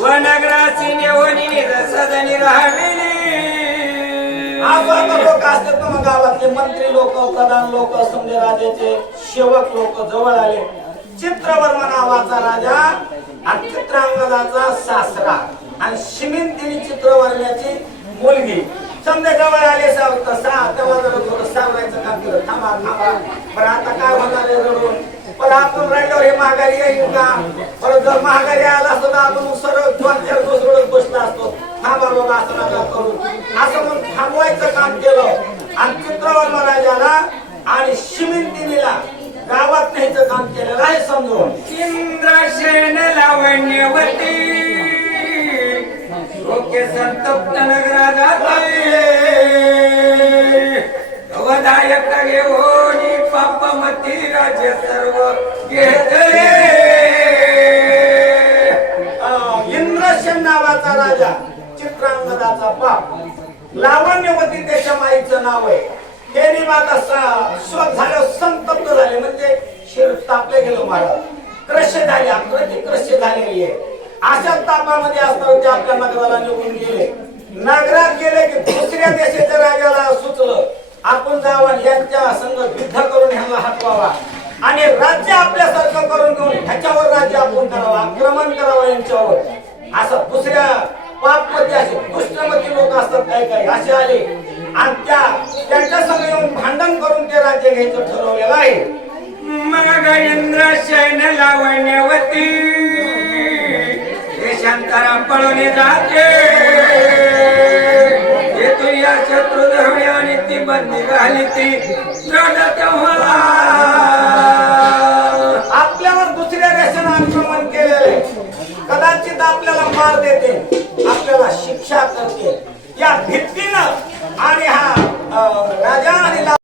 वनग्रासी नेवणी सदनी राहिलेली लोक असतात ना गावातले मंत्री लोक प्रधान लोक समजे राजाचे सेवक लोक जवळ आले चित्रवर्मा नावाचा राजा आणि चित्रांगदाचा सासरा आणि शिमिंतिनी चित्रवर्म्याची मुलगी समजा जवळ आले तेव्हा जरा थोडं सावरायचं काम केलं थांबा थांबा पण आता काय होणार आहे रडून पण आपण राहिल्यावर हे महागारी येईल का परत जर महागारी आला असतो तर आपण सरळ 2-4 दिवस रडत बसला असतो थांबा बाबा असं नका करू असं म्हणून थांबवायचं काम केलं आणि चित्रवर्मा राजाला आणि शिमिंतिनीला गावात न्यायचं काम केलेलं आहे समजून इंद्रसेन लावण्यवती लोके संतप्त नगरा जाते अवधायक घेऊनी पापमती राज्य सर्व घेतले इंद्रसेन नावाचा राजा चित्रांगदाचा बाप लावण्यवती त्याच्या माईचं नाव आहे त्यांनी माझा शोध झाल्यावर संतप्त झाले म्हणजे शिर तापले गेलो महाराज क्रश झाले आकृती क्रश झालेली आहे अशा तापामध्ये असताना ते आपल्या नगराला निघून गेले नगरात गेले की दुसऱ्या देशाच्या राजाला सुचलं आपण जावं यांच्या संग युद्ध करून ह्यांना हटवावा आणि राज्य आपल्यासारखं करून घेऊन ह्याच्यावर राज्य आपण करावं आक्रमण करावं यांच्यावर असं दुसऱ्या पापमती असे दुष्टमती लोक असतात काही काही असे आले आणि त्यांच्या संग येऊन भांडण करून ते राज्य घ्यायचं ठरवलेलं आहे मग इंद्रसेन लावण्यवती देशांतरा पळून जाते येथून या शत्रू धरणे आणि ती बंदी घाली ती तेव्हा आपल्यावर दुसऱ्या देशानं आक्रमण केलेले कदाचित आपल्याला मार देते आपल्याला शिक्षा करते या भीती